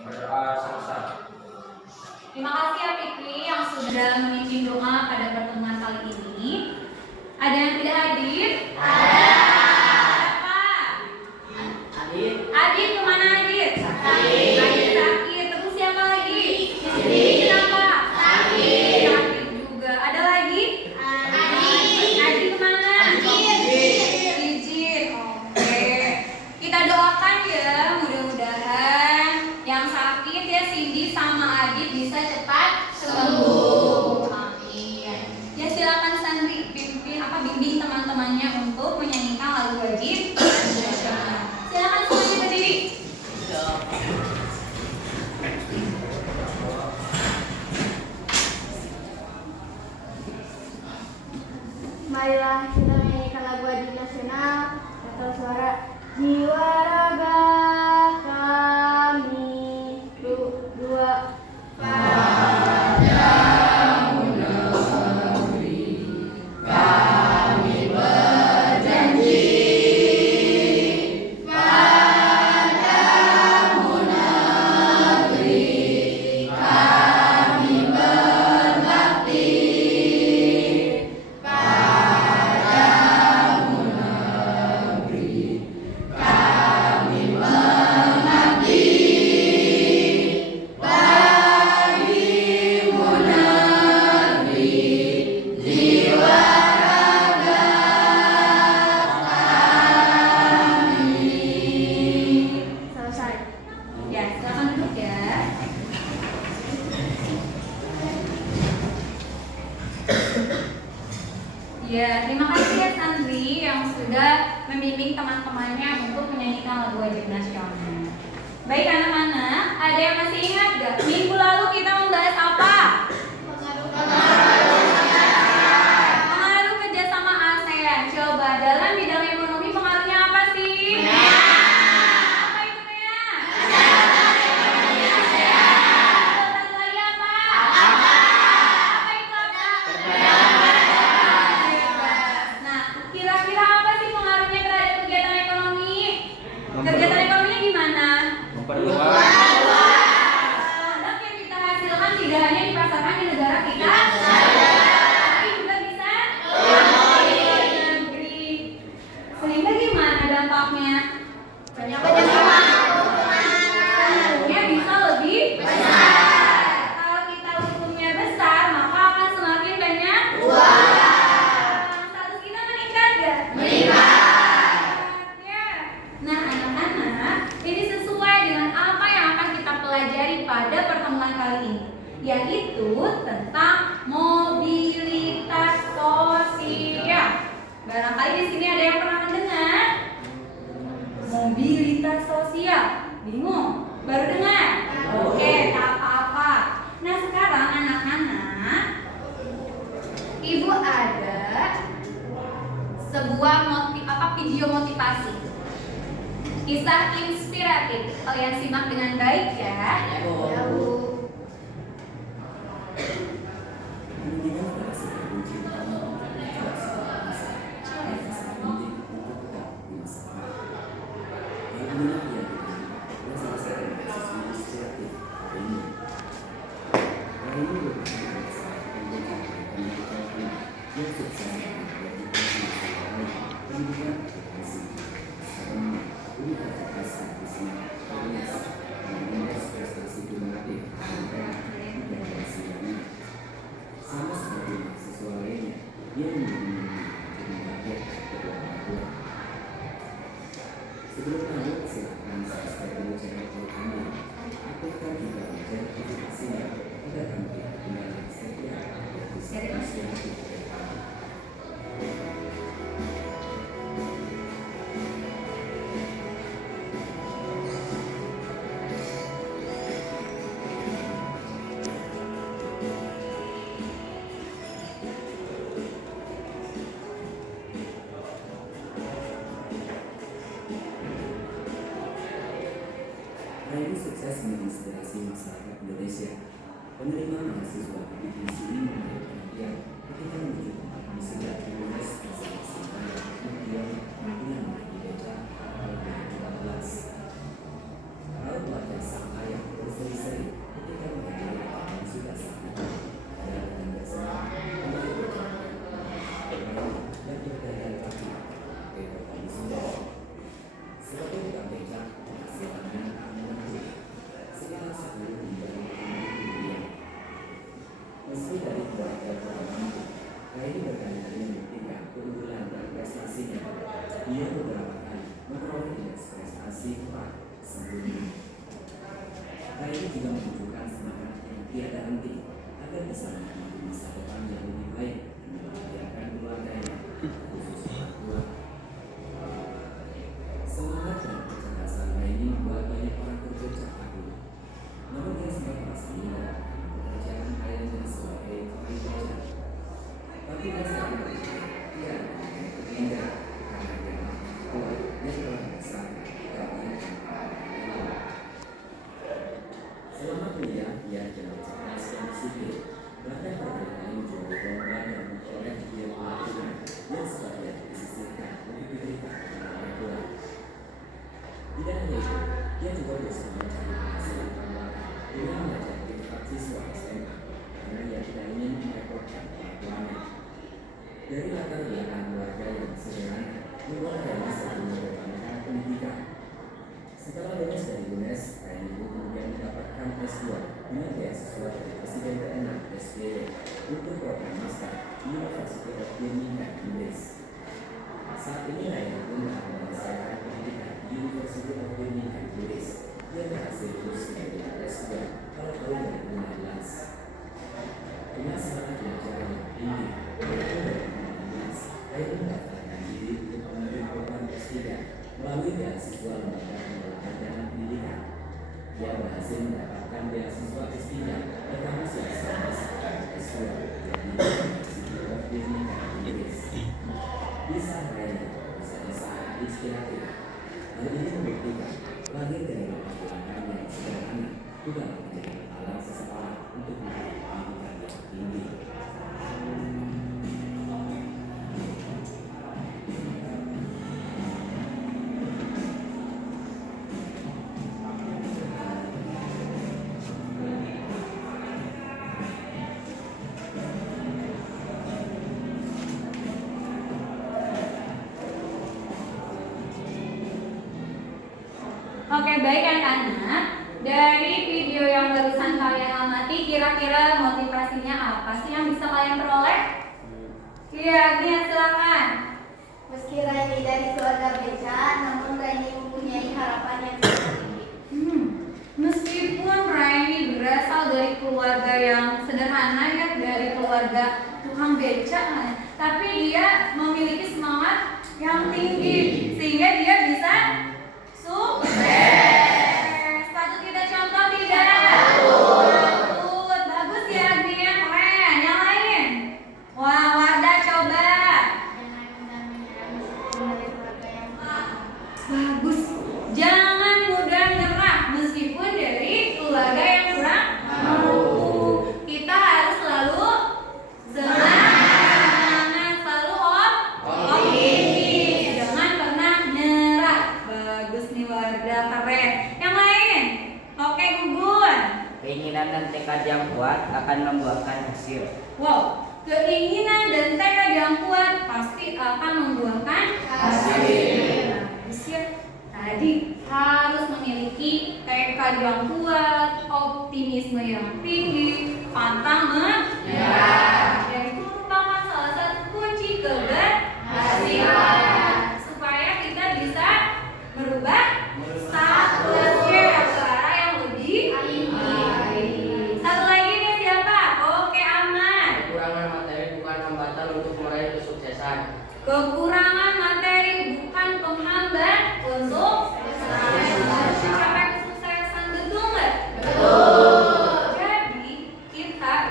Berdoa selesai. Terima kasih ya Fikri yang sudah memimpin doa pada pertemuan kali ini. Ada yang tidak hadir? Ada. Siapa? Adit. Adit kemana Adit? Sakit. Adit sakit. Terus siapa lagi? Adit. Kenapa? Sakit. Sakit juga. Ada lagi? Adit kemana? Izin. Oke. Kita doakan ya, mudah-mudahan yang sakit ya Cindy sama Adit bisa cepat sembuh. Amin. Ya silakan Sandri bimbing teman-temannya untuk menyanyikan lagu wajib nasional. Silakan semuanya berdiri. Marilah kita menyanyikan lagu wajib nasional atau suara jiwa raga kami dua selesai. Ya, silakan duduk ya. Ya, terima kasih ya Sandri yang sudah membimbing teman-temannya untuk menyanyikan lagu wajib nasional. Baik anak-anak, ada yang masih ingat gak? Minggu lalu kita membahas apa? Pengaruh kerjasama ASEAN. Coba dalam bidang ekonomi pengaruhnya apa sih? Apa itu Nea? Satu lagi apa? Apa itu apa? Nah, kira-kira apa sih pengaruhnya terhadap kegiatan ekonomi? Kegiatan ekonominya gimana? Produk yang kita hasilkan tidak hanya dipasarkan di negara kita, tapi juga bisa luar negeri. Sehingga gimana dampaknya? Pengaruhnya bisa lebih besar. Kalau kita hukumnya besar, maka akan semakin banyak uang. Status kita meningkat gak? Ya. Nah anak-anak, ini sesuai dengan apa yang akan kita pelajari pada pertemuan kali ini, yaitu tentang mobilitas sosial. Barangkali di sini ada yang pernah mendengar mobilitas sosial. Bingung? Baru dengar? Oke, tak apa-apa. Nah sekarang anak-anak, ibu ada sebuah video motivasi, kisah inspiratif. Kalian simak dengan baik ya. Sama seperti mahasiswa lainnya, dia menjadi sebelum lanjut, silakan subscribe dulu channel kami. Aktifkan juga lonceng notifikasinya agar kamu tidak ketinggalan setiap update inspiratif. Raih sukses menginspirasi masyarakat Indonesia. Penerima mahasiswa di divisi ini menjadi perhatian ketika menuju tempat wisuda di UNES masing-masing pada kemudian menjadi beca 2014. Laut wajah sang ayah ini juga menunjukkan semangat yang tiada henti agar bisa menikmati masa depan yang lebih baik dan membahagiakan keluarganya, khususnya orang tua. Semangat dan kecerdasan Raini membuat banyak orang terpecah kagum. Namun dia sempat merasa minder karena pekerjaan ayahnya sebagai tukang beca. Tapi dia selalu berpikir, dia akan minder karena dia kuat yang telah besar karena selama kuliah, dia tidak cerdas dan disiplin. Bahkan berkali-kali mencoba lomba dan memperoleh dia pelatihan yang sebagian disisihkan untuk diberikan kepada orang tua. Tidak hanya itu, dia juga bisa mencari penghasilan tambahan dengan mengajar di tempat siswa SMA karena dia tidak ingin merepotkan orang tuanya. Dari latar belakang keluarga yang sederhana, membuat Raini selalu mengedepankan pendidikan. Setelah lulus dari UNES, Raini kemudian mendapatkan S2 dengan beasiswa dari Presiden ke-6 SBY untuk program master di University of Birmingham, Inggris. Saat ini Raini pun telah menyelesaikan pendidikan di University of Birmingham, Inggris. Dia berhasil lulus dari S2 pada tahun 2016. Dengan semangat belajar yang tinggi, pada tahun 2016, Raini mendaftarkan diri untuk mengambil program S3 melalui beasiswa lembaga pengelolaan dana pendidikan. Dia berhasil mendapatkan beasiswa S3 pertama selesai S2 dari University of Birmingham, Inggris. Bisa Raini bisa sangat inspiratif. Hal ini membuktikan lahir dari latar belakang yang sederhana bukan menjadi alam seseorang untuk meraih pendidikan yang tinggi. Oke, baik anak-anak. Dari video yang barusan kalian amati, kira-kira motivasinya apa sih yang bisa kalian peroleh? Iya, Nia, silakan. Meski Raini dari keluarga beca, namun Raini mempunyai harapan yang sangat tinggi. Meskipun Raini berasal dari keluarga yang sederhana ya, dari keluarga tukang beca, tapi dia memiliki semangat yang tinggi sehingga dia bisa sukses. Patut kita contoh tidak? Patut. Bagus ya Agnia, keren. Yang lain? Wah, Wardah coba. Jangan mudah menyerah meskipun dari keluarga yang Bagus. Jangan mudah nyerah meskipun dari keluarga yang kurang mampu. Kita harus selalu semangat, selalu optimis. Jangan pernah nyerah. Bagus nih Wardah, keren. Yang lain? Oke, Gugun. Keinginan dan tekad yang kuat akan membuahkan hasil. Wow, keinginan dan tekad yang kuat pasti akan membuahkan hasil. Bagus ya. Tadi harus memiliki tekad yang kuat, optimisme yang tinggi, pantang menyerah. Dan itu merupakan salah satu kunci keberhasilan supaya kita bisa merubah statusnya ke arah yang lebih baik. Satu lagi nih siapa? Oke, aman. Kekurangan materi bukan hambatan untuk meraih kesuksesan. Kekurangan materi bukan penghambat untuk mencapai kesuksesan, betul nggak? Betul. Jadi kita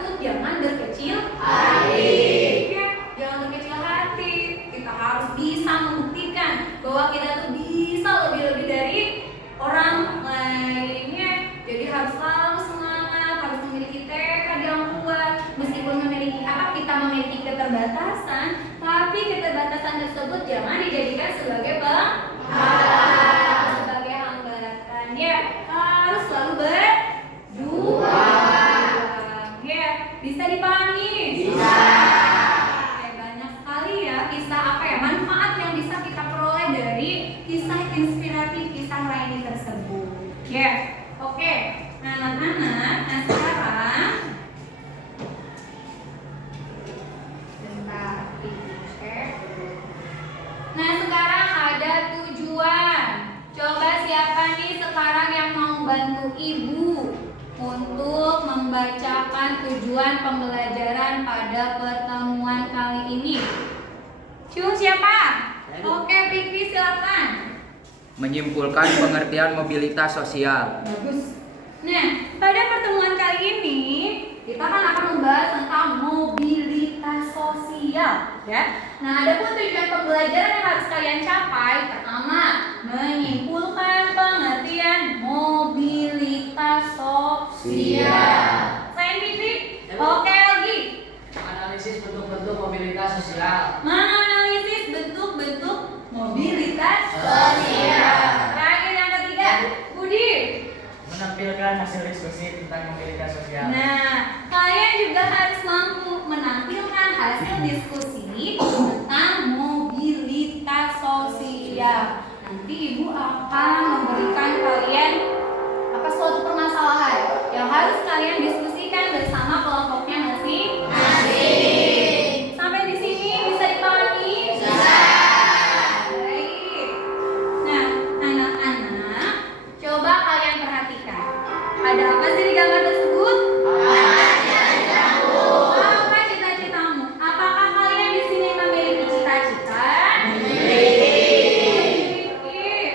tuh jangan berkecil hati. Ya, jangan berkecil hati. Kita harus bisa membuktikan bahwa kita tuh bisa lebih dari orang lainnya. Jadi harus selalu semangat, harus memiliki tekad yang kuat. Meskipun memiliki kita memiliki keterbatasan, tapi keterbatasan tersebut jangan dijadikan sebagai penghalang, sebagai hambatan. Ya, harus selalu berjuang. Ya, bisa dipahami? Bisa. Banyak sekali ya kisah manfaat yang bisa kita peroleh dari kisah inspiratif kisah Raini tersebut. Ya, oke. Nah, anak-anak, sekarang Nah, sekarang ada tujuan. Coba siapa nih sekarang yang mau membantu ibu untuk membacakan tujuan pembelajaran pada pertemuan kali ini. Siapa? Oke, Fikri silakan. Menyimpulkan pengertian mobilitas sosial. Bagus. Nah, pada pertemuan kali ini kita akan membahas tentang mobilitas sosial, ya. Nah, ada pun tujuan pembelajaran yang harus kalian capai. Pertama, menyimpulkan pengertian mobilitas sosial. Selain Fikri, oke lagi. Analisis bentuk-bentuk mobilitas sosial. Menganalisis bentuk-bentuk mobilitas sosial. Terakhir yang ketiga, Budi. Menampilkan hasil diskusi tentang mobilitas sosial. Nah, kalian juga harus mampu menampilkan hasil diskusi tentang mobilitas sosial. Nanti ibu akan memberikan kalian suatu permasalahan yang harus kalian diskusikan bersama kelompoknya masing-masing. Sampai di sini bisa dipahami? Bisa. Baik. Nah, anak-anak, coba kalian perhatikan. Ada apa sih di gambar tersebut? Apa cita-citamu? Apakah kalian di sini memiliki cita-cita?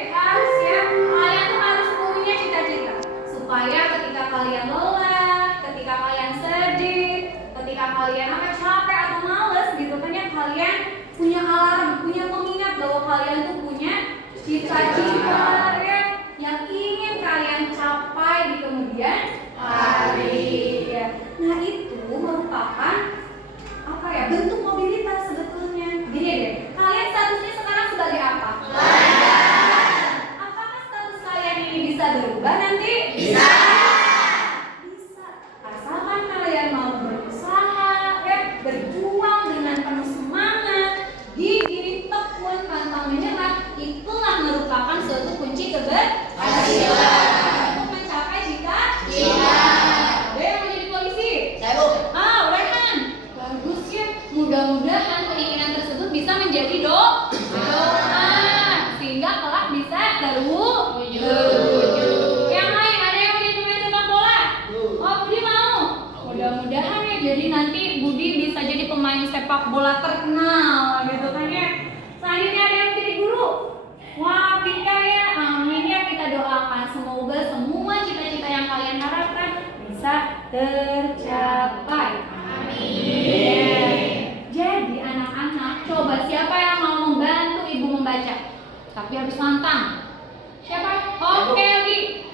Harus ya. Kalian tuh harus punya cita-cita supaya ketika kalian lelah, ketika kalian sedih, ketika kalian capek atau males gitu kan ya, kalian punya alarm, punya pengingat bahwa kalian tuh punya cita-cita ya yang ingin kalian capai di kemudian hari ya. Nah, itu merupakan bentuk mobilitas sebetulnya. Gini deh, kalian statusnya sekarang sebagai apa? Apakah status kalian ini bisa berubah nanti? Bisa. Asalkan kalian mau berusaha ya, berjuang dengan penuh semangat, gigih, tekun, pantang menyerah, itulah merupakan suatu kunci keberhasilan untuk mencapai cita-cita. Ada yang mau jadi polisi? Saya, Bu. Rehan. Bagus ya. Mudah-mudahan keinginan tersebut bisa menjadi doa sehingga kelak bisa terwujud. Yang lain ada yang mau jadi pemain sepak bola? Oh, Budi mau. Mudah-mudahan ya, jadi nanti Budi bisa jadi pemain sepak bola terkenal gitu kan ya. Selanjutnya ada yang jadi guru. Wah, kita ya, amin ya, kita doakan semoga semua cita-cita yang kalian harapkan bisa tercapai. Amin. Jadi anak-anak, coba siapa yang mau membantu ibu membaca? Tapi harus lantang. Siapa? Oke, Li.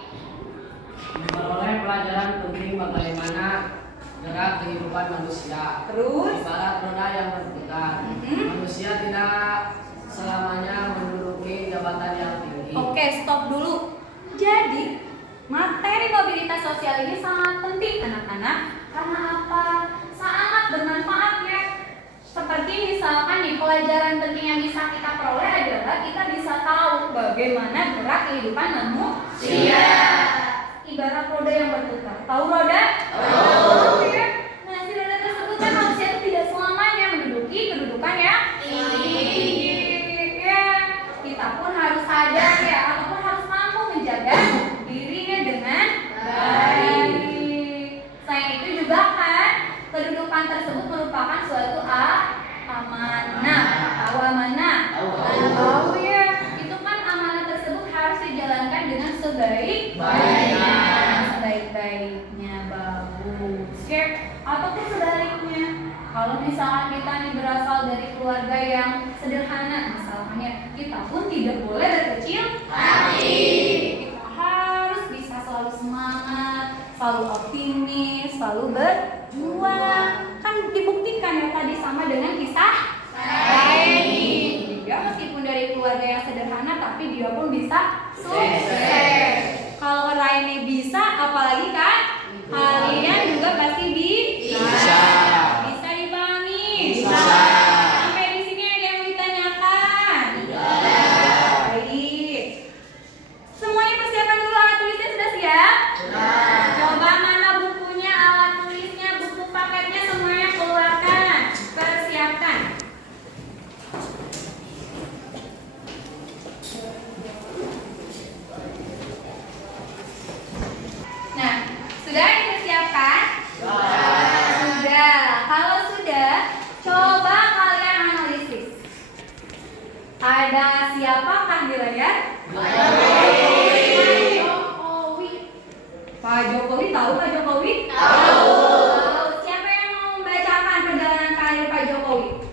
Memperoleh pelajaran penting bagaimana gerak kehidupan manusia. Terus? Ibarat roda yang berputar. Manusia tidak selamanya menduduki jabatan yang tinggi. Oke, stop dulu. Jadi, materi mobilitas sosial ini sangat penting anak-anak. Karena apa? Sangat bermanfaat ya. Seperti misalkan nih, pelajaran penting yang bisa kita peroleh adalah kita bisa tahu bagaimana gerak kehidupan manusia. Ibarat roda yang berputar. Tahu roda? Tahu ya. Nah, si roda tersebut kan manusia itu tidak selamanya menduduki kedudukan yang tinggi. Ya, kita pun harus sadar ya, ataupun harus mampu menjaga dirinya dengan baik. Selain itu juga kan, kedudukan tersebut merupakan suatu amanah. Tahu amanah? Tahu ya. Itu kan amanah tersebut harus dijalankan dengan sebaik-baiknya. Bagus. Oke. Ataupun sebaliknya, kalau misalkan kita nih berasal dari keluarga yang sederhana, misalnya kita pun tidak boleh berkecil hati. Kita harus bisa selalu semangat, selalu optimis, selalu berjuang. Kan dibuktikan ya tadi sama dengan kisah Raini. Dia meskipun dari keluarga yang sederhana, tapi dia pun bisa sukses. Kalau Raini bisa, apalagi kan kalian juga pasti bisa. Bisa dipahami? Bisa. Sampai di sini ada yang ditanyakan? Baik. Semuanya persiapan dulu, alat tulisnya sudah siap? Sudah. Coba mana bukunya, alat tulisnya, buku paketnya semuanya keluarkan. Persiapkan. Sudah dipersiapkan? Sudah. Kalau sudah, coba kalian analisis. Ada siapakah di layar? Pak Jokowi. Tahu Pak Jokowi? Tahu. Siapa yang mau membacakan perjalanan karir Pak Jokowi?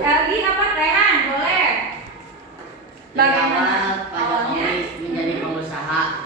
Lagi apa? Rehan, boleh. Bagaimana? Pak Jokowi menjadi pengusaha,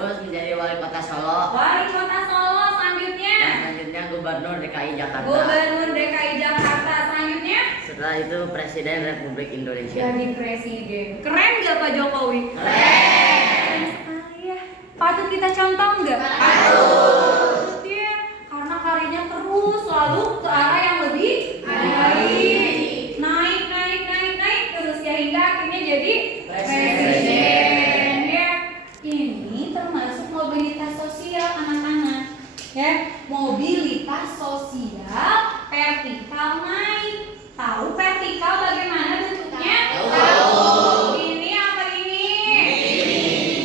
Terus menjadi wali kota Solo, wali kota Solo, selanjutnya selanjutnya gubernur DKI Jakarta. Gubernur DKI Jakarta, selanjutnya Setelah itu Presiden Republik Indonesia. jadi presiden. Keren nggak Pak Jokowi? Keren sekali ya. Patut kita contoh nggak? Patut ya, karena karirnya terus selalu ke arah yang lebih baik. Naik terus ya hingga akhirnya jadi presiden ya. Ini termasuk mobilitas sosial anak-anak ya. Mobilitas sosial vertikal naik. Tahu vertikal bagaimana bentuknya? Tahu. Ini apa ini?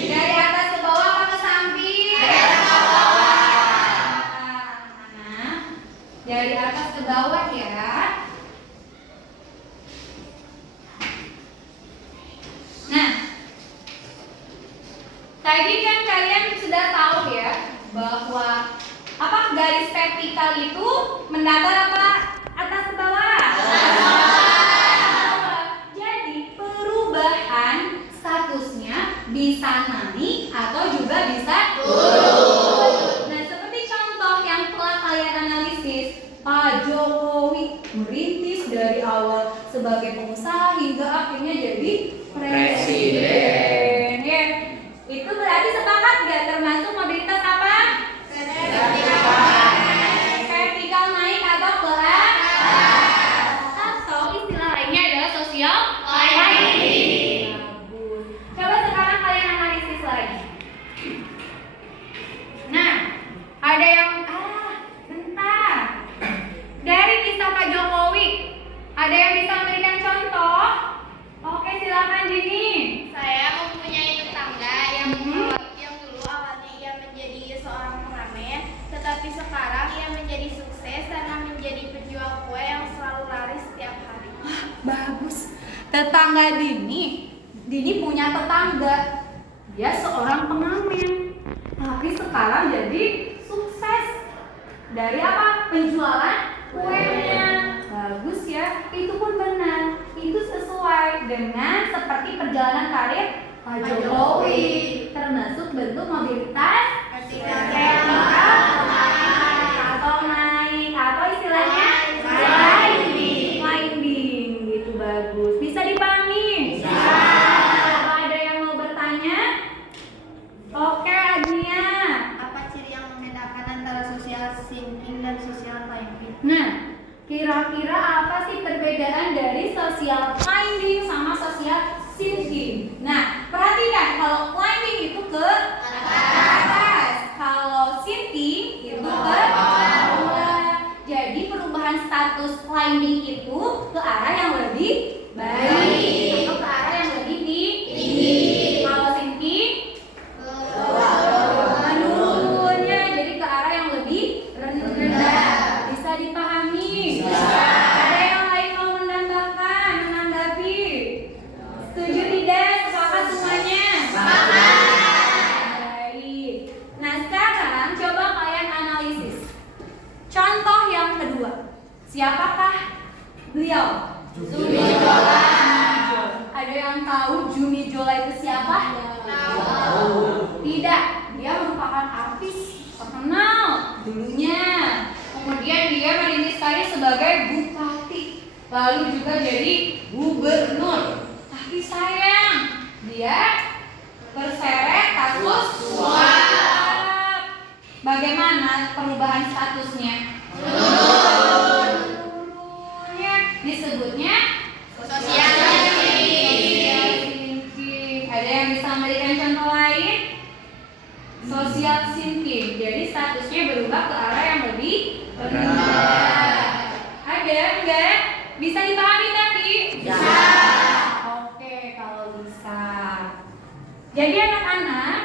Dari atas ke bawah apa ke samping? Dari atas ke bawah. Nah, dari atas ke bawah ya. Nah, tadi kan kalian sudah tahu ya bahwa apa garis vertikal itu mendatar apa atas ke bawah? Jadi perubahan statusnya bisa naik atau juga bisa turun. Nah, seperti contoh yang telah kalian analisis, Pak Jokowi merintis dari awal sebagai pengusaha hingga akhirnya jadi presiden. Ya, itu berarti sepakat nggak termasuk mobilitas apa? Vertikal naik atau ke atas. Atau istilah lainnya adalah social climbing. Bagus. Coba sekarang kalian analisis lagi. Nah, ada yang bentar. Dari kisah Pak Jokowi, ada yang bisa memberikan contoh? Oke, silakan Dini. Saya mempunyai tetangga yang dulu awalnya ia menjadi seorang pengamen, tetapi sekarang ia menjadi sukses karena menjadi penjual kue yang selalu laris setiap hari. Bagus. Tetangga Dini punya tetangga. Dia seorang pengamen, tapi sekarang jadi sukses. Dari apa? Penjualan kuenya. Bagus ya. Itu pun benar. Itu sesuai dengan seperti perjalanan karir Pak Jokowi. Termasuk bentuk mobilitas vertikal atau naik atau istilahnya climbing gitu. Bagus. Bisa dipahami? Bisa. Apa ada yang mau bertanya? Oke, Agnia. Apa ciri yang membedakan antara social thinking dan social climbing? Nah, kira-kira apa sih perbedaan dari social climbing sama social sinking? Nah, perhatikan kalau climbing itu ke atas, kalau sinking itu ke bawah. Jadi perubahan status climbing itu ke arah yang lebih baik atau ke arah yang lebih tinggi. Kalau sinking menurunnya, jadi ke arah yang lebih rendah. Bisa dipahami? Ada yang lain mau menambahkan, menanggapi? Setuju tidak? Sepakat semuanya? Baik. Nah, sekarang coba kalian analisis. Contoh yang kedua. Siapakah beliau? Zumi Zola. Ada yang tahu Zumi Zola itu siapa? Tahu. Tidak. Dia merupakan artis terkenal dulunya. Kemudian dia merintis karir sebagai bupati, lalu juga jadi gubernur. Tapi sayang, dia terseret kasus suap. Bagaimana perubahan statusnya? Menurun. Ya, disebutnya social sinking. Ada yang bisa memberikan contoh lain? Social sinking. Jadi statusnya berubah ke arah yang lebih rendah. Ada enggak? Bisa dipahami tapi? Bisa. Oke, kalau bisa. Jadi anak-anak,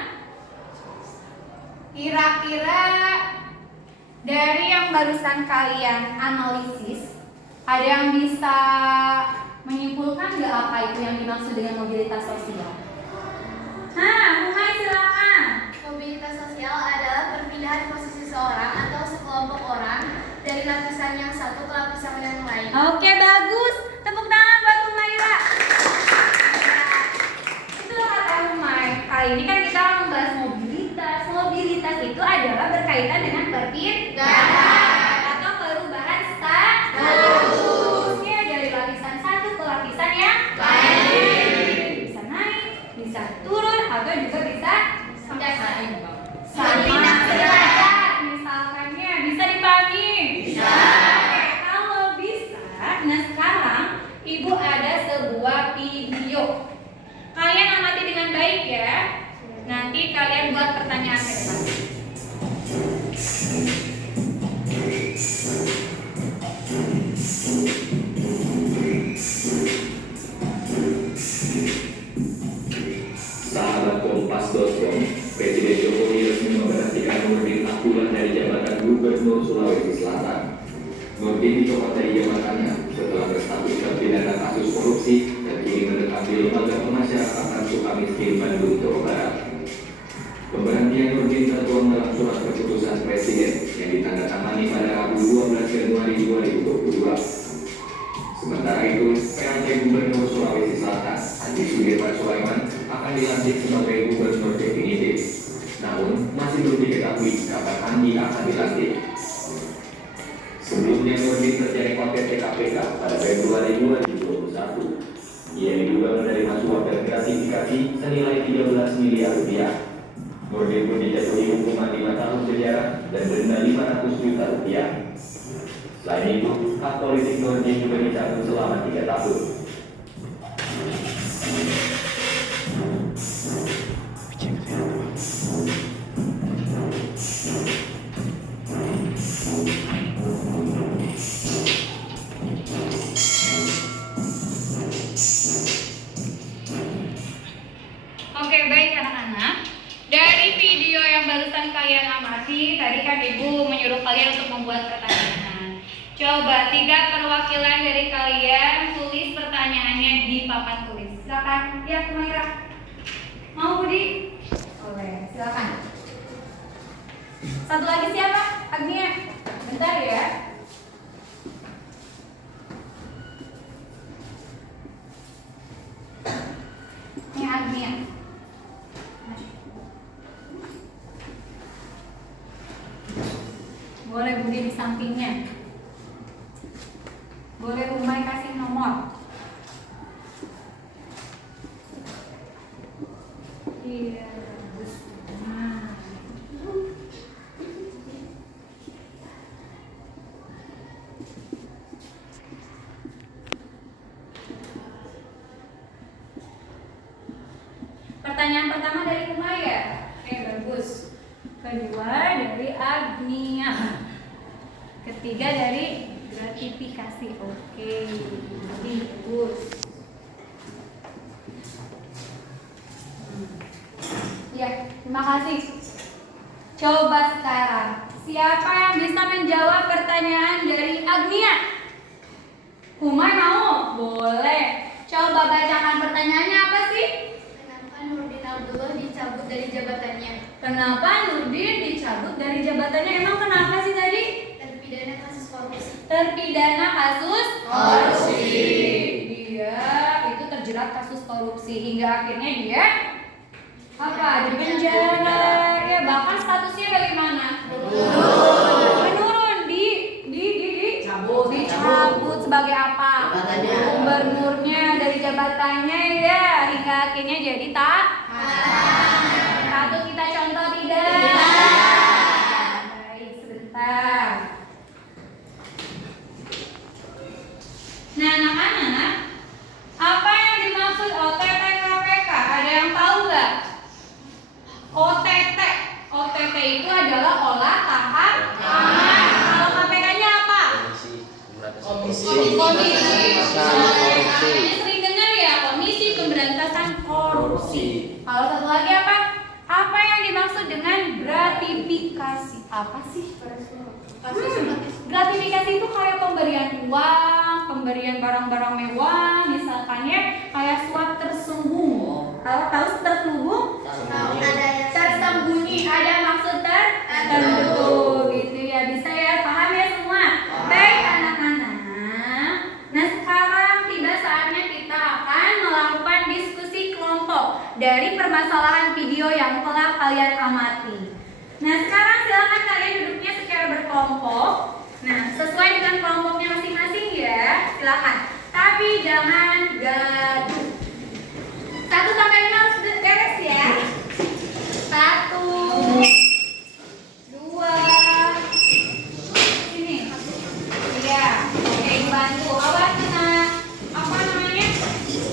dari yang barusan kalian analisis, ada yang bisa menyimpulkan nggak apa itu yang dimaksud dengan mobilitas sosial? Umay silakan. Mobilitas sosial adalah perpindahan posisi seorang atau sekelompok orang dari lapisan yang satu ke lapisan yang lain. Oke, bagus. Tepuk tangan buat Umaira. Itulah kata Umay. Kali ini kan kita membahas mobilitas. Mobilitas itu adalah berkaitan dengan perpindahan atau perubahan status. Ya, dari lapisan satu ke lapisan yang lain. Bisa naik, bisa turun, atau juga bisa pindah derajat. Misalkannya bisa dipahami. Bisa. Oke, kalau bisa, nah sekarang Ibu ada sebuah video. Kalian amati dengan baik ya. Nanti kalian buat pertanyaan ke depan. Sahabat Kompas.com, Presiden Jokowi resmi memberhentikan Nurdin Abdullah dari jabatan Gubernur Sulawesi Selatan. Nurdin dicopot dari jabatannya setelah berstatus terpidana kasus korupsi dan kini menetap di Lembaga Pemasyarakatan Sukamiskin, Bandung, Jawa Barat. Pemberhentian Nurdin tertuang dalam surat keputusan Presiden yang ditandatangani pada Rabu 12 Januari 2022. Sementara itu, PLT Gubernur Sulawesi Selatan, Haji Sudirman Sulaiman, akan dilantik sebagai gubernur definitif. Namun, masih belum diketahui kapan Andi akan dilantik. Sebelumnya Nurdin terjaring OTT KPK pada Februari 2021. Ia diduga menerima suap dan gratifikasi senilai 13 miliar rupiah. Nurdin pun dijatuhi hukuman 5 tahun penjara dan denda 500 juta rupiah. Selain itu, hak politik Nurdin juga dicabut selama 3 tahun. Oke, baik anak-anak. Dari video yang barusan kalian amati, tadi kan Ibu menyuruh kalian untuk membuat pertanyaan. Coba 3 perwakilan dari kalian tulis pertanyaannya di papan tulis. Silakan, ya Kumaira. Mau Budi? Boleh, silakan. Satu lagi siapa? Agnia. Bentar ya. Ini Agnia. Boleh Budi di sampingnya. Boleh Umay kasih nomor. Iya, bagus. Nah. Pertanyaan pertama dari Umay ya? Bagus. Kedua dari Agnia. Ketiga dari gratifikasi. Oke, bagus. Ya, terima kasih. Coba sekarang, siapa yang bisa menjawab pertanyaan dari Agnia? Umay mau? Boleh. Coba bacakan pertanyaannya apa sih? Kenapa Nurdin Abdullah dicabut dari jabatannya? Kenapa Nurdin dicabut dari jabatannya? Emang kenapa sih tadi? Terpidana kasus korupsi. Terpidana kasus korupsi. Dia itu terjerat kasus korupsi hingga akhirnya dia apa? Di penjara. Ya, bahkan statusnya bagaimana? Menurun. Dicabut sebagai apa? Gubernurnya dari jabatannya ya hingga akhirnya jadi tak. Satu kita contoh tidak? Baik, sebentar. Nah, anak-anak, apa yang dimaksud OTT KPK? Ada yang tahu nggak? OTT itu adalah olah tangkap tangan. Kalau KPK-nya apa? Komisi. Kalian sering dengar ya, Komisi Pemberantasan Korupsi. Kalau satu lagi apa? Apa yang dimaksud dengan gratifikasi? Apa sih? Gratifikasi itu kayak pemberian uang, pemberian barang-barang mewah, misalkan ya kayak suap terselubung. Kalau tahu terselubung? Tersembunyi, ada maksud tertentu gitu ya, bisa ya, paham ya semua? Baik anak-anak. Nah sekarang tiba saatnya kita akan melakukan diskusi kelompok dari permasalahan video yang telah kalian amati. Nah sekarang silakan kalian duduknya secara berkelompok. Nah sesuai dengan kelompoknya masing-masing ya, silakan. Tapi jangan gaduh. 1 sampai 5 harus beres ya. 1, 2, sini. Iya, oke bantu. Awas kena apa namanya?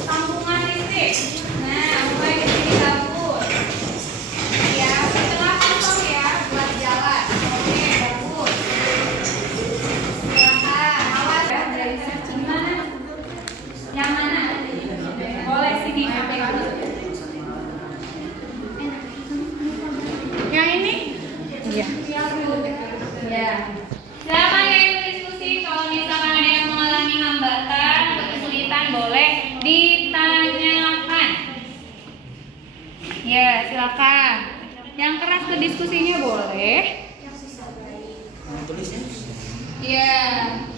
Sambungan listrik. Nah, mulai ke sini dapur. Ya, setelah kosong ya buat jalan. Oke, bagus. Silakan. Awas ya dari mana? Yang mana? Boleh sini. Yang ini? Iya. Ya. Silakan yang diskusi. Kalau misalkan ada yang mengalami hambatan atau kesulitan boleh ditanyakan. Ya, silakan. Yang keras ke diskusinya boleh. Tulisnya? Iya.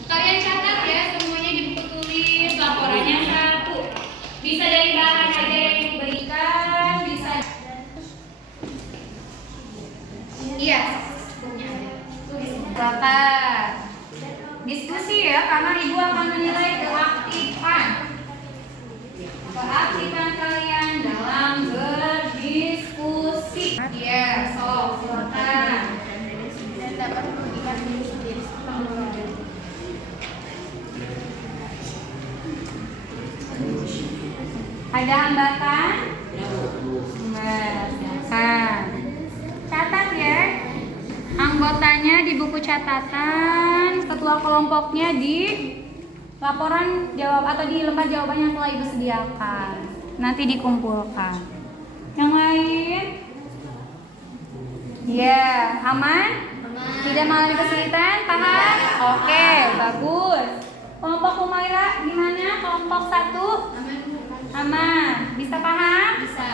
Kalian catat ya semuanya di buku tulis. Laporannya 1. Bisa dari bahan aja yang diberikan, bisa. Iya. Silakan. Diskusi ya, karena ibu akan menilai keaktifan kalian dalam berdiskusi. Iya, sok silakan. Dan dapat merugikan diri sendiri serta keluarga. Ada hambatan? Nah, silakan. Catat ya. Anggotanya di buku catatan, ketua kelompoknya di laporan jawab atau di lembar jawaban yang telah ibu sediakan. Nanti dikumpulkan. Yang lain? Ya, aman? Tidak mengalami kesulitan? Paham? Oke, bagus. Kelompok Humaira gimana? Kelompok 1? Aman. Bisa paham? Bisa.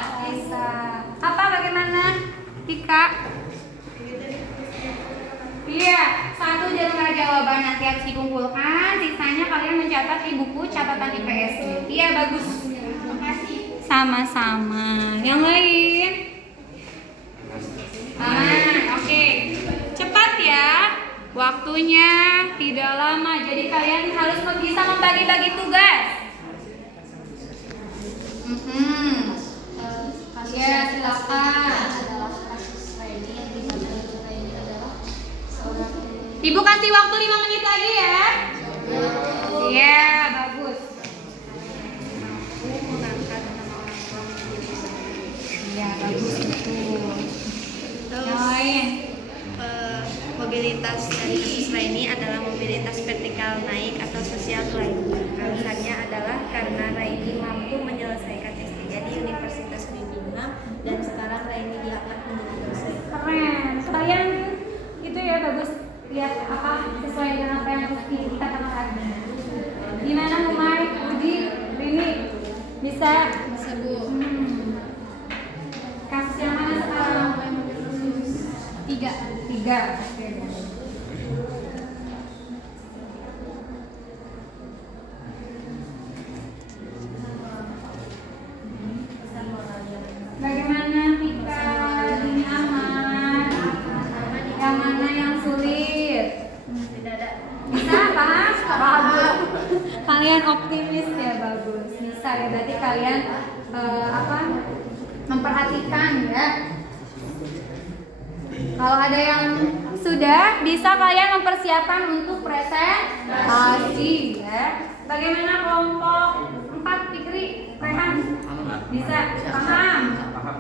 Apa bagaimana? Tika? Iya, 1 di lembar jawaban nanti harus dikumpulkan. Sisanya kalian mencatat di buku catatan IPS. Iya, bagus. Sama-sama. Yang lain? Aman. Oke. Cepat ya. Waktunya tidak lama. Jadi kalian harus bisa membagi-bagi tugas. Ya, silakan. Ibu kasih waktu 5 menit lagi ya. Iya, bagus. Iya, bagus betul. Yang lain? Mobilitas dari kasus Raini adalah mobilitas vertikal naik atau sosial climbing. Alasannya adalah karena Raini mampu menyelesaikan S3 di Universitas Filipina dan sekarang Raini diangkat menjadi dosen. Keren. Kalian itu ya bagus. Lihat apa sesuai dengan apa yang harus kita katakan. Gimana Umar, Budi, Rini? Bisa? Bisa Bu. Kasus yang mana sekarang? 3. Oke. Bagaimana Tika? Ini aman? Yang mana yang sulit? Tidak ada. Bisa paham? Bagus. Kalian optimis ya, bagus. Bisa ya, berarti kalian memperhatikan ya. Kalau ada yang sudah, bisa kalian mempersiapkan untuk presentasi ya. Bagaimana kelompok 4 Fikri, Rehan? Bisa? Paham?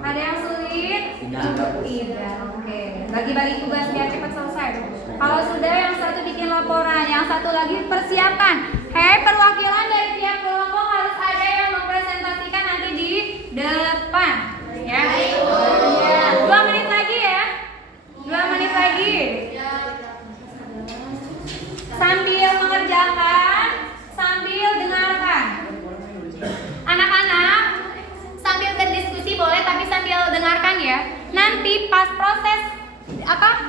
Ada yang sulit? Tidak. Oke. Bagi-bagi tugas biar cepat selesai. Kalau sudah, yang satu bikin laporan, yang satu lagi persiapkan. Perwakilan dari tiap kelompok harus ada yang mempresentasikan nanti di depan. Ya. 2 menit lagi ya. 2 menit lagi. pas proses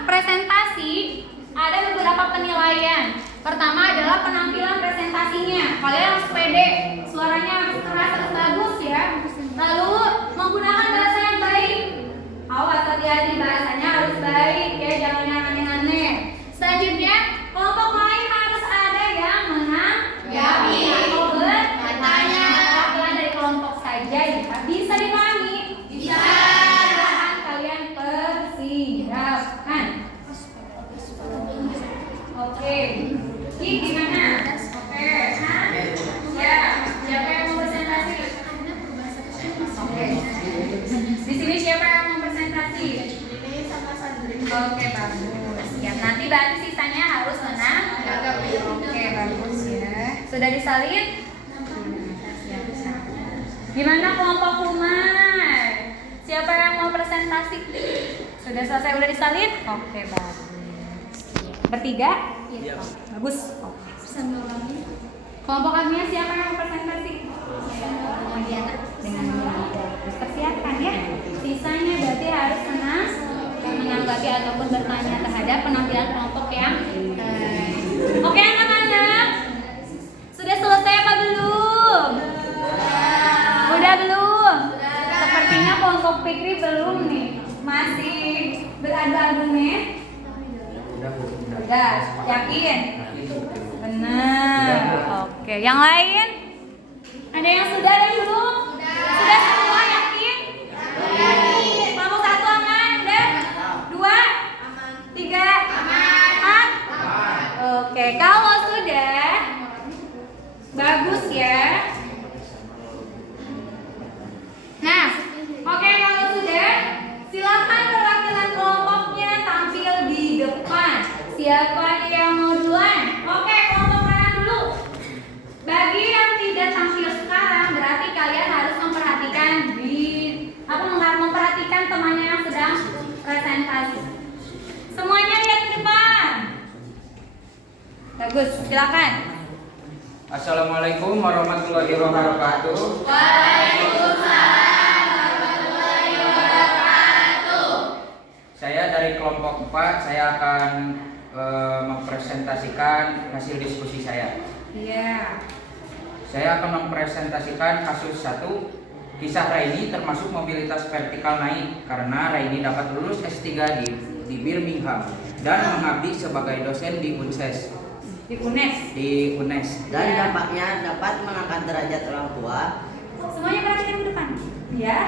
presentasi ada beberapa penilaian. Pertama adalah penampilan presentasinya. Kalian harus pede, suaranya harus keras, harus bagus ya. Lalu menggunakan bahasa yang baik. Awas hati-hati, bahasanya harus baik ya, jangan yang aneh-aneh. Selanjutnya, kelompok lain harus ada yang menanggapi atau bertanya. Kalian dari kelompok saja ya, bisa dipahami? Bisa. Silahkan kalian persiapkan. Oke. Ini gimana? Oke. Ya, siapa yang mau presentasi? Oke. Di sini siapa yang mau presentasi? Ini sama Sandri. Oke, bagus. Ya, nanti baru sisanya harus menang. Oke, bagus ya. Sudah disalin? Gimana kelompok Umar? Siapa yang mau presentasi? Sudah selesai, udah disalin? Oke, bagus. Bertiga? Iya. Bagus. Oke. Kelompok kami siapa yang mau presentasi? Dengan terus persiapkan ya. Sisanya berarti harus menanggapi ataupun bertanya terhadap penampilan kelompok yang Oke anak-anak, sudah selesai apa belum? Udah belum? Sepertinya kelompok Fikri belum nih, masih beradu-argumen. Udah, yakin? Benar. Oke, yang lain? Ada yang sudah dan belum? Sudah semua yakin? Kelompok 1 aman? Udah? 2? 3? Aman? Oke, kalau sudah bagus ya. Nah, oke kalau sudah, silakan perwakilan kelompoknya tampil di depan. Siapa yang mau duluan? Oke, kelompok mana dulu? Bagi yang tidak tampil sekarang, berarti kalian harus memperhatikan memperhatikan temannya yang sedang presentasi. Semuanya lihat ke depan. Bagus, silakan. Assalamualaikum warahmatullahi wabarakatuh. Waalaikumsalam warahmatullahi wabarakatuh. Saya dari kelompok 4, saya akan mempresentasikan hasil diskusi saya. Iya. Saya akan mempresentasikan kasus 1, kisah Raini termasuk mobilitas vertikal naik karena Raini dapat lulus S3 di Birmingham dan mengabdi sebagai dosen di UNSES. Di UNES. Dan dampaknya dapat mengangkat derajat orang tua. Semuanya perhatikan ke depan. Ya.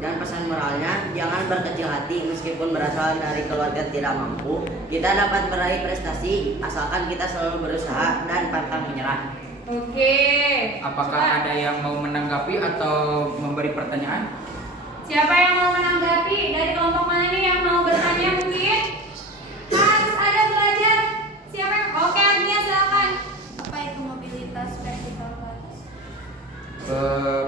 Dan pesan moralnya, jangan berkecil hati meskipun berasal dari keluarga tidak mampu. Kita dapat meraih prestasi asalkan kita selalu berusaha dan pantang menyerah. Oke. Apakah ada yang mau menanggapi atau memberi pertanyaan? Siapa yang mau menanggapi? Dari kelompok mana nih yang mau bertanya mungkin? Harus ada belajar. Siapa yang? Oke, Agnia silakan. Apa itu mobilitas vertikal ke atas?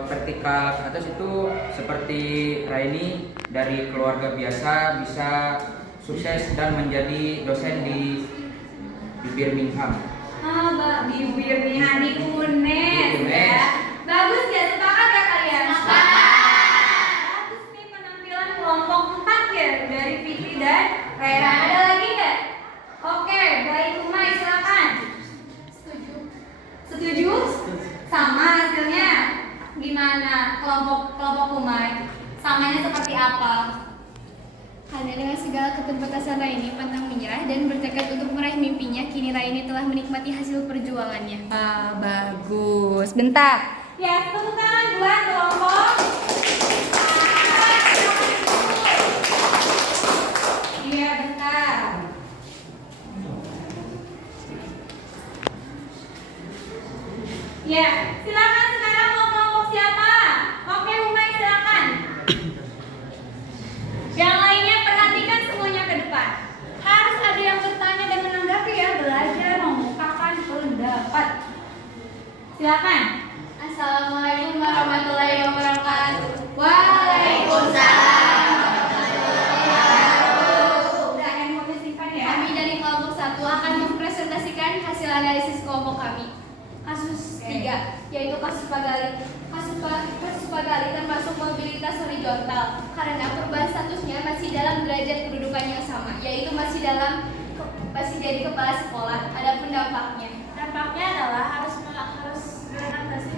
Vertikal ke atas itu seperti Raini dari keluarga biasa bisa sukses dan menjadi dosen di Birmingham. Di Birmingham di UNES ya. Bagus ya, sepakat ya kalian? Bagus nih penampilan kelompok 4 ya dari Fikri dan Rehan. Ada lagi nggak? Oke, baik Umay silakan. Setuju? Sama hasilnya? Gimana kelompok Umay? Samanya seperti apa? Hanya dengan segala keterbatasan Raini pantang menyerah dan bertekad untuk meraih mimpinya, kini Raini telah menikmati hasil perjuangannya. Bagus. Bentar. Ya, tepuk tangan buat kelompok. Iya, bentar. Ya, silakan sekarang mau kelompok siapa? Oke, Umay silakan. Yang lainnya perhatikan semuanya ke depan. Harus ada yang bertanya dan menanggapi ya, belajar mengungkapkan pendapat. Silakan. Assalamualaikum warahmatullahi wabarakatuh. Waalaikumsalam warahmatullahi wabarakatuh. Udah handphonenya simpan ya. Kami dari kelompok 1 akan mempresentasikan hasil analisis kelompok kami. Kasus 3, yaitu kasus Pagali. Kasus kasus Pagali termasuk mobilitas horizontal karena perubahan statusnya masih dalam derajat kedudukan yang sama, yaitu masih jadi kepala sekolah. Adapun dampaknya Adalah harus beradaptasi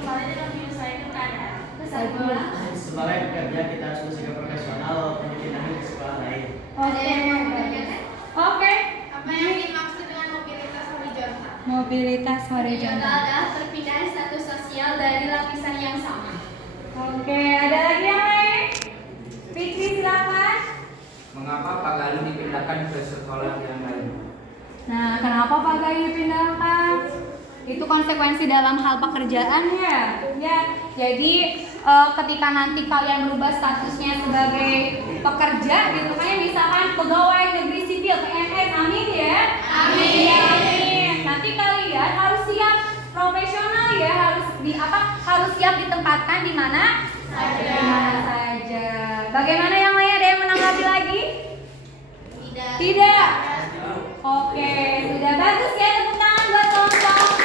kembali dengan menyesuaikan keadaan. pesan sekolah. Sebagai pekerja kita harus bersikap profesional memiliki ke sekolah lain. Ada yang mau bertanyakan? Oke. Apa yang dimaksud dengan mobilitas horizontal? Mobilitas horizontal adalah perpindahan status sosial dari lapisan yang sama. Oke, ada lagi yang lain? Fitri silakan. Mengapa Pak Galuh dipindahkan ke sekolah yang lain? Nah, kenapa Pak Galuh dipindahkan? Itu konsekuensi dalam hal pekerjaan ya. Ya, jadi ketika nanti kalian berubah statusnya sebagai pekerja gitu kan, misalkan pegawai negeri sipil PNS, amin ya. Amin. Ya, amin. Nanti kalian harus siap profesional ya, harus siap ditempatkan di mana saja. Di mana saja. Bagaimana yang lain, ada yang menanggapi lagi? Tidak. Oke, sudah bagus ya, tepuk tangan buat kelompok.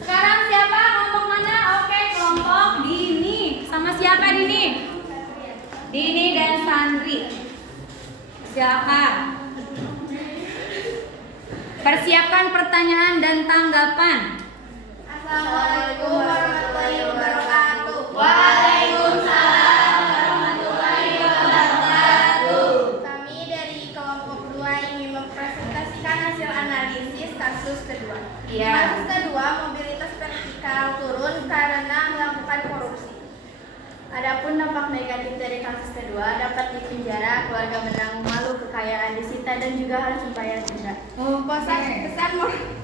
Sekarang siapa? Kelompok mana? Oke, kelompok Dini. Sama siapa Dini? Dini dan Sandri. Silakan. Persiapkan pertanyaan dan tanggapan. Assalamualaikum warahmatullahi wabarakatuh. Waalaikumsalam warahmatullahi wabarakatuh. Kami dari kelompok 2 ingin mempresentasikan hasil analisis kasus kedua. Iya. Kasus kedua, mobilitas vertikal turun karena melakukan korupsi. Adapun dampak negatif dari kasus kedua dapat dipenjara, keluarga menanggung malu, kekayaan disita dan juga harus membayar denda.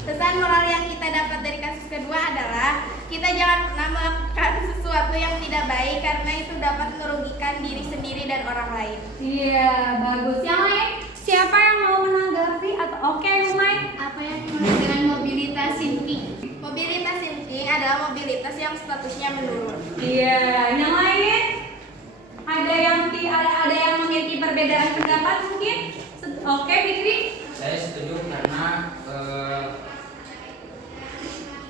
Pesan moral yang kita dapat dari kasus kedua adalah kita jangan pernah melakukan sesuatu yang tidak baik karena itu dapat merugikan diri sendiri dan orang lain. Iya, bagus. Yang lain, siapa yang mau menanggapi atau oke, Umay? Apa yang dimaksud dengan mobilitas sinking? Mobilitas sinking adalah mobilitas yang statusnya menurun. Iya, yang lain? Ada yang memiliki perbedaan pendapat mungkin? Oke, Fikri? Saya setuju karena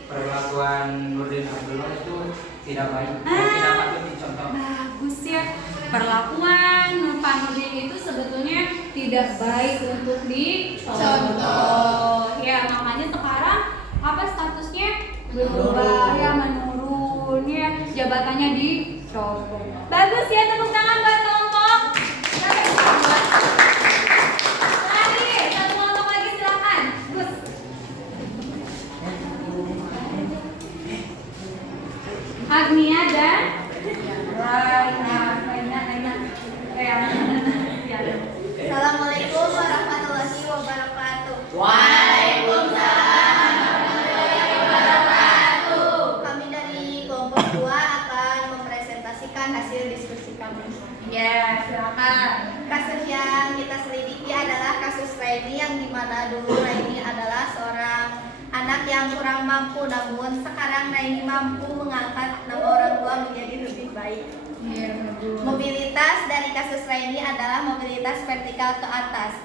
perlakuan Nurdin Abdullah itu tidak baik, tidak patut dicontoh. Bagus ya. Perlakuan Pak Nurdin itu sebetulnya tidak baik untuk dicontoh. Ya, makanya sekarang apa statusnya berubah ya, menurun ya, jabatannya dicopot. Bagus ya, tepuk tangan buat kelompok. Lagi, satu kelompok lagi silakan. Gus. Agnia dan Assalamualaikum warahmatullahi wabarakatuh. Kami dari kelompok 2 akan mempresentasikan hasil diskusi kami. Ya, silakan. Kasus yang kita selidiki adalah kasus Raini, yang dimana dulu Raini adalah seorang anak yang kurang mampu, namun sekarang Raini mampu mengangkat nama orang tua menjadi lebih baik. Iya, bagus. Mobilitas dari kasus Raini adalah mobilitas vertikal ke atas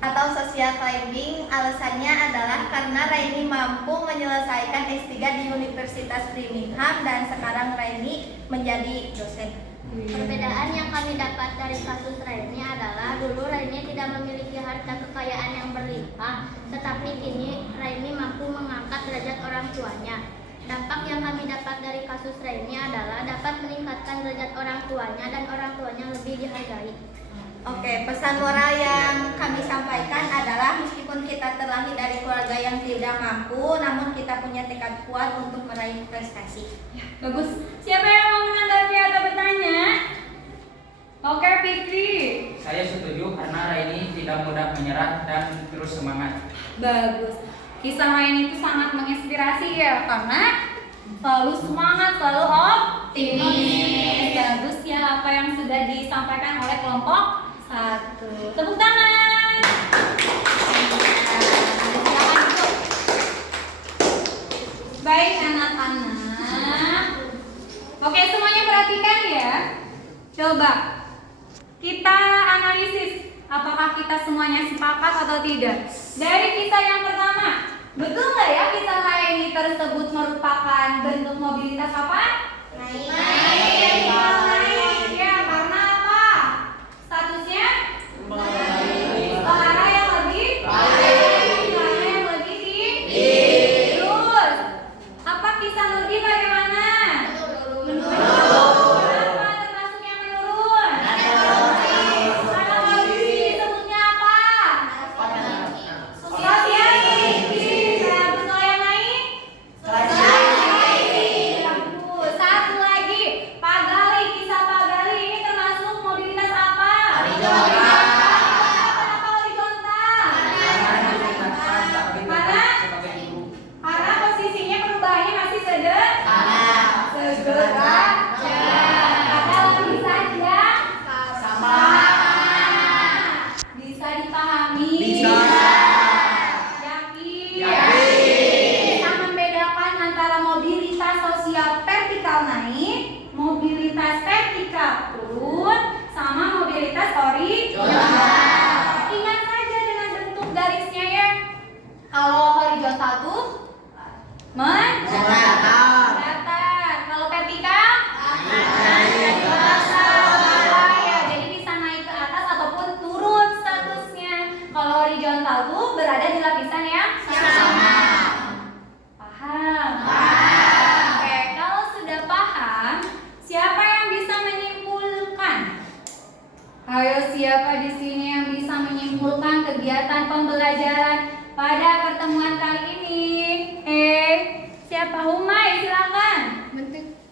atau social climbing. Alasannya adalah karena Raini mampu menyelesaikan S3 di Universitas Birmingham dan sekarang Raini menjadi dosen. Perbedaan yang kami dapat dari kasus Raini adalah dulu Raini tidak memiliki harta kekayaan yang berlimpah, tetapi kini Raini mampu mengangkat derajat orang tuanya. Dampak yang kami dapat dari kasus Raini adalah dapat meningkatkan derajat orang tuanya dan orang tuanya lebih dihargai. Oke, pesan moral yang kami sampaikan adalah meskipun kita terlahir dari keluarga yang tidak mampu, namun kita punya tekad kuat untuk meraih prestasi. Bagus. Siapa yang mau menanggapi atau bertanya? Oke, Fikri. Saya setuju karena Raini tidak mudah menyerah dan terus semangat. Bagus. Kisah Raini itu sangat menginspirasi ya, karena selalu semangat, selalu optimis. Bagus ya apa yang sudah disampaikan oleh kelompok 1. Tepuk tangan. Silakan duduk. Baik anak-anak. Oke, semuanya perhatikan ya. Coba kita analisis Apakah kita semuanya sepakat atau tidak? Dari kisah yang pertama, betul nggak ya kisah ini tersebut merupakan bentuk mobilitas apa? Naik. Ya, karena apa? Statusnya? Ke arah yang lebih baik. Ke arah yang lebih tinggi. Terus, apa kisah Nurdi bagaimana? Menurun. Kenapa termasuk yang menurun? Karena kondisi disebutnya apa? Sosialisasi. Kalau yang naik? Bagus. Satu lagi, Pagali, kisah Pagali ini termasuk mobilitas apa? Horizontal. Kenapa horizontal? Karena posisinya perubahannya masih sederhana. Kata lebih saja sama. Bisa dipahami? Yakin? Bisa membedakan antara mobilitas sosial vertikal naik, mobilitas vertikal turun, sama mobilitas horizontal. Ingat saja dengan bentuk garisnya ya. Kalau horizontal tuh datar. Kalau vertikal ya, jadi bisa naik ke atas ataupun turun statusnya. Kalau horizontal tuh berada di lapisan yang sama. Paham? Oke, kalau sudah paham, siapa yang bisa menyimpulkan? Ayo, siapa di sini yang bisa menyimpulkan kegiatan pembelajaran pada pertemuan kali ini? Siapa? Humay, silakan.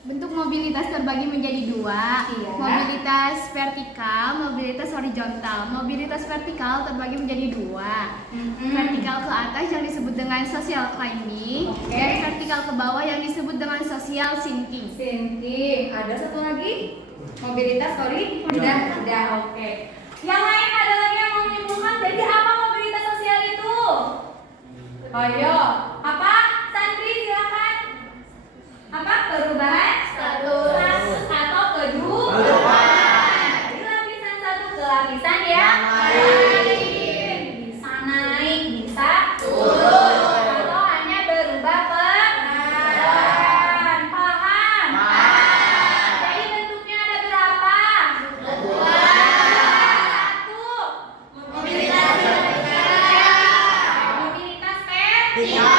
Bentuk mobilitas terbagi menjadi dua, Iya. mobilitas vertikal, mobilitas horizontal. Mobilitas vertikal terbagi menjadi dua, vertikal ke atas yang disebut dengan social climbing, Oke. dan vertikal ke bawah yang disebut dengan social sinking. Sinking. Ada satu lagi? Mobilitas horizontal. Udah, oke. Yang lain ada lagi yang mau menyimpulkan jadi apa mobilitas sosial itu? Ayo, apa? Santri silakan. Apa? Perubahan status atau kedudukan. Dari lapisan satu ke lapisan yang lain. Bisa naik, bisa turun. Atau hanya berubah peran. Paham? Jadi bentuknya ada berapa? Dua. Satu. Mobilitas vertikal. Mobilitas vertikal. Kedua.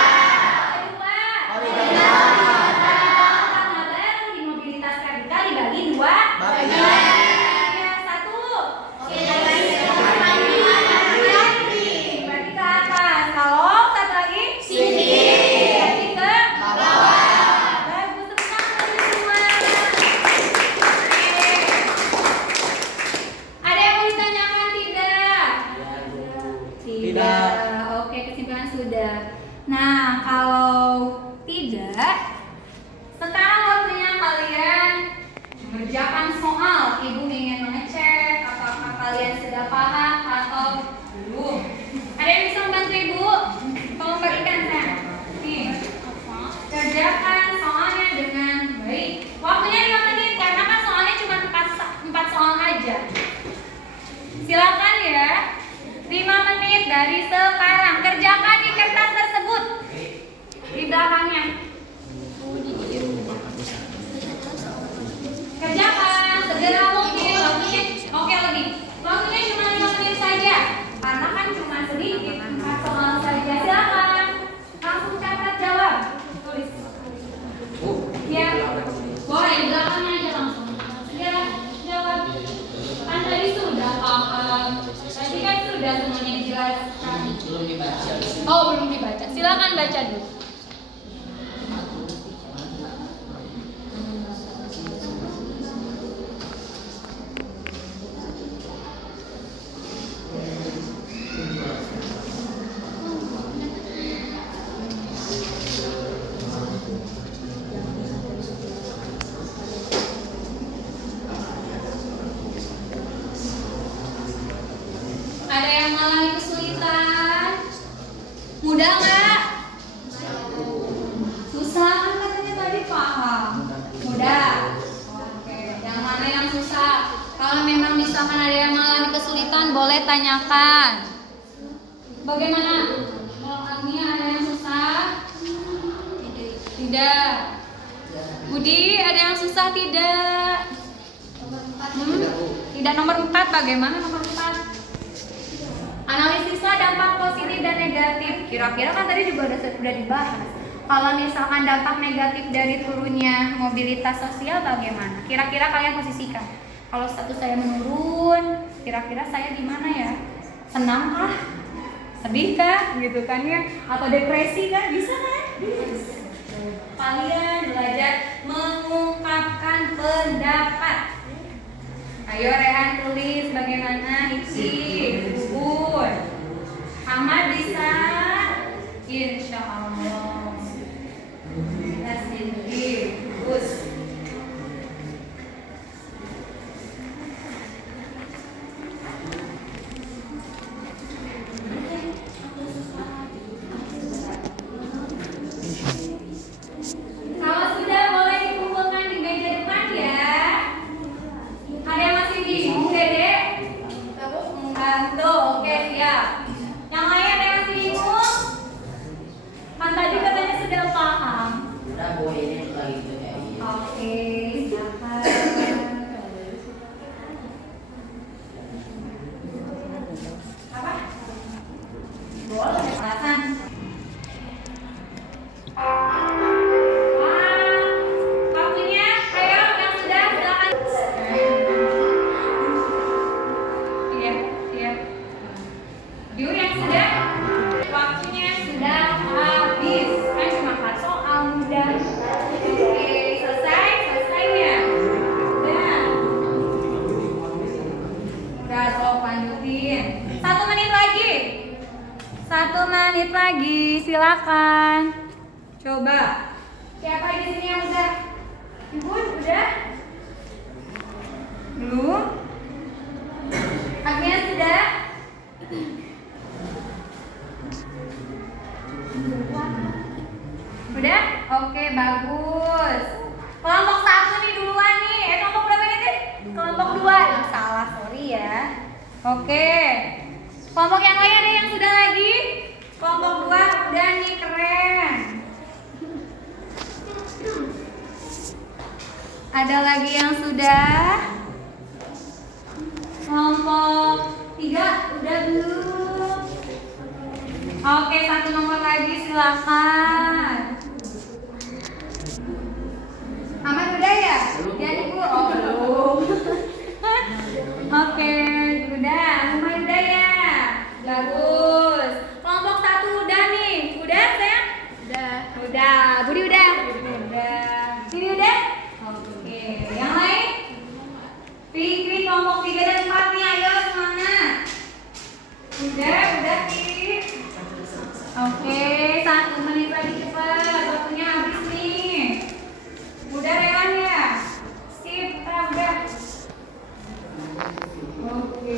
Karena baru di mobilitas vertikal dibagi dua bagian. Ya, satu. Berarti ke atas. Kalau satu lagi berarti ke bawah. Bagus, tepuk tangan untuk semua. Oke. Ada yang mau ditanyakan tidak? Tidak. Oke, kesimpulan sudah. Nah, kalau tidak, sekarang waktunya kalian mengerjakan soal. Ibu ingin mengecek apakah kalian sudah paham atau belum. Ada yang bisa membantu ibu? Tolong berikan saya. Nih, kerjakan soalnya dengan baik. Waktunya 5 menit karena kan soalnya cuma 4 soal aja. Silakan ya. 5 menit dari sekarang. Kerjakan di kertas tersebut. Di belakangnya. Kerjakan segera mungkin. Waktunya oke lagi. Waktunya cuma 5 menit saja. Karena kan cuma sedikit 4 soal saja. Silakan. Langsung catat jawab. Tulis. Ya. Boleh di belakangnya aja langsung. Ya, jawab. Kan tadi sudah paham. Tadi kan sudah semuanya dijelaskan. Belum dibaca. Oh, belum dibaca. Silakan baca dulu. Ada yang mengalami kesulitan? Mudah nggak? Susah kan katanya tadi paham. Mudah. Oke. Yang mana yang susah? Kalau memang bisa misalkan ada yang mengalami kesulitan, boleh tanyakan. Bagaimana? Kalau Agnia ada yang susah? Tidak. Budi, ada yang susah tidak? Tidak. Nomor 4, bagaimana nomor 4? Analisislah dampak positif dan negatif. Kira-kira kan tadi juga sudah dibahas. Kalau misalkan dampak negatif dari turunnya mobilitas sosial bagaimana? Kira-kira kalian posisikan. Kalau status saya menurun, kira-kira saya gimana ya? Senang kah? Sedih kah? Gitu kan ya? Atau depresi kan? Bisa kan? Bisa. Kalian belajar mengungkapkan pendapat. Ayo Rehan tulis bagaimana Iki, Bubun, Ahmad bisa, Insya Allah. Bagus. Kalau sudah boleh dikumpulkan di meja depan ya. Ada yang masih bingung, Dede? Tuh, oke siap. Yang lain ada yang masih bingung? Kan tadi katanya sudah paham. Udah boleh ini lagi itu ya. Oke, silakan. Apa? Boleh, silakan. Waktunya, ayo yang sudah silakan. Iya. Yuk yang sudah. Waktunya sudah habis. Kan cuma 4 soal mudah. Oke, selesai ya. Udah sok lanjutin. 1 menit lagi. 1 menit lagi, silakan. Coba. Siapa di sini yang udah? Ibu udah? Belum? Agnes sudah? Udah? Oke, bagus. Kelompok 1 nih duluan nih. Kelompok berapa ini sih? Kelompok 2. Salah, sorry ya. Oke. Kelompok yang lain ada yang sudah lagi? Kelompok 2 udah nih, keren. Ada lagi yang sudah? Kelompok 3 udah belum? Oke, 1 nomor lagi silakan. Aman udah ya? Ya ibu. Oh belum. Oke, udah. Aman udah ya? Bagus. Kelompok 1 udah nih. Udah sayang? Udah. Budi udah? Udah. Sini udah? Oke. Yang lain? Fikri kelompok 3 dan 4 nih. Ayo semangat. Udah nih. Oke, 1 menit lagi cepat. Waktunya habis nih. Udah Rehan ya? Sip, udah. Oke,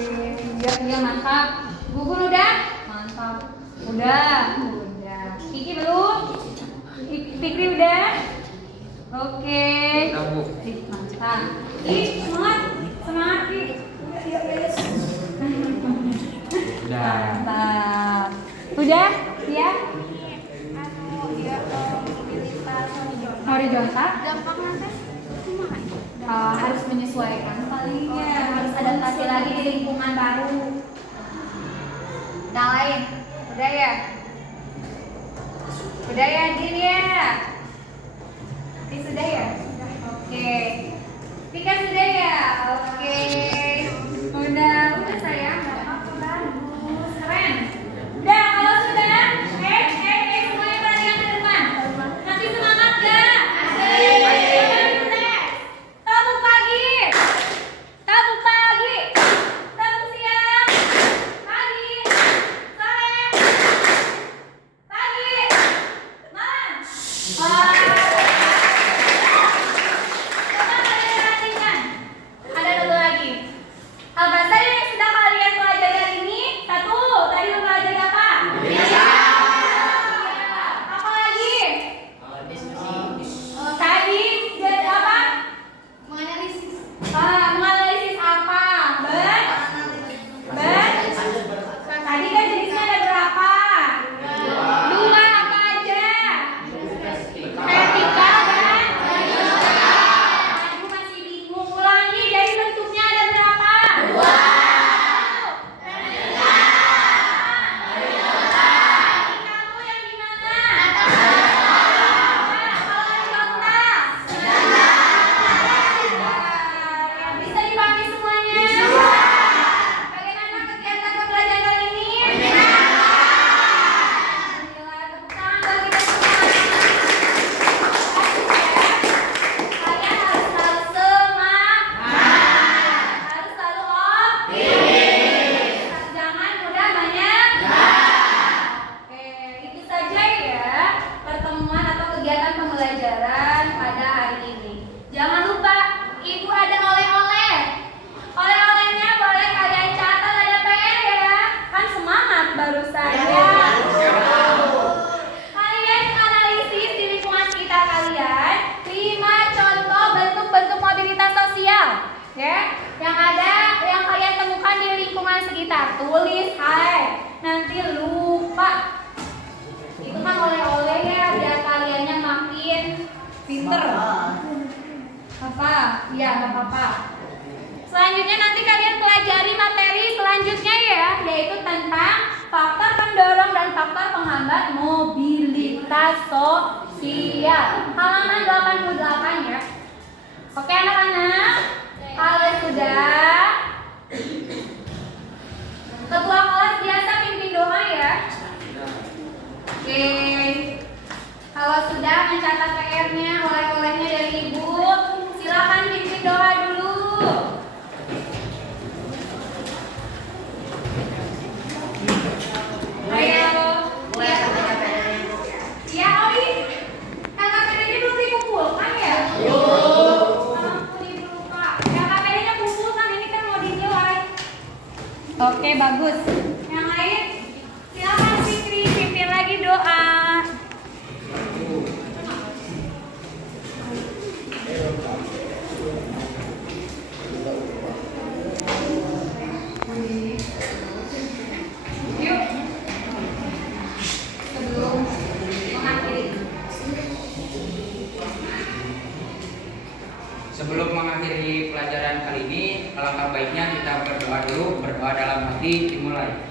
iya mantap. Gugur udah? Mantap. Udah. Kiki belum? Fikri udah? Oke. Udah, Bu. Mantap. Semangat Ki. Udah. Mantap. Udah? Ya? Horizontal? Gampang Harus menyesuaikan palingnya, harus adaptasi lagi di lingkungan baru. Yang lain? Udah ya? Udah ya, Din ya? Ini sudah ya? Oke. Tika sudah ya? Oke. Udah sayang, gak apa-apa, bagus, keren. Udah, kalau sudah, semuanya perhatikan ke depan. Masih semangat gak? Tepuk pagi. Tepuk pagi. Tepuk siang. Pagi. Sore. Pagi. Malam. Apa? Iya, nggak apa-apa. Selanjutnya nanti kalian pelajari materi selanjutnya ya, yaitu tentang faktor pendorong dan faktor penghambat mobilitas sosial. Halaman 88 ya. Oke anak-anak, kalau sudah, ketua kelas biasa pimpin doa ya. Oke, kalau sudah mencatat PR-nya, oleh-olehnya dari ibu, silakan pimpin doa dulu. Ayo. Iya, Oli. KKPD-nya belum dikumpulkan ya? Ampun, Ibu lupa. KKPD-nya kumpulkan, ini kan mau dinilai. Oke, bagus. Yang lain, silakan Fikri, pimpin lagi doa. Yuk. Sebelum mengakhiri. Sebelum mengakhiri pelajaran kali ini, alangkah baiknya kita berdoa dulu, berdoa dalam hati dimulai.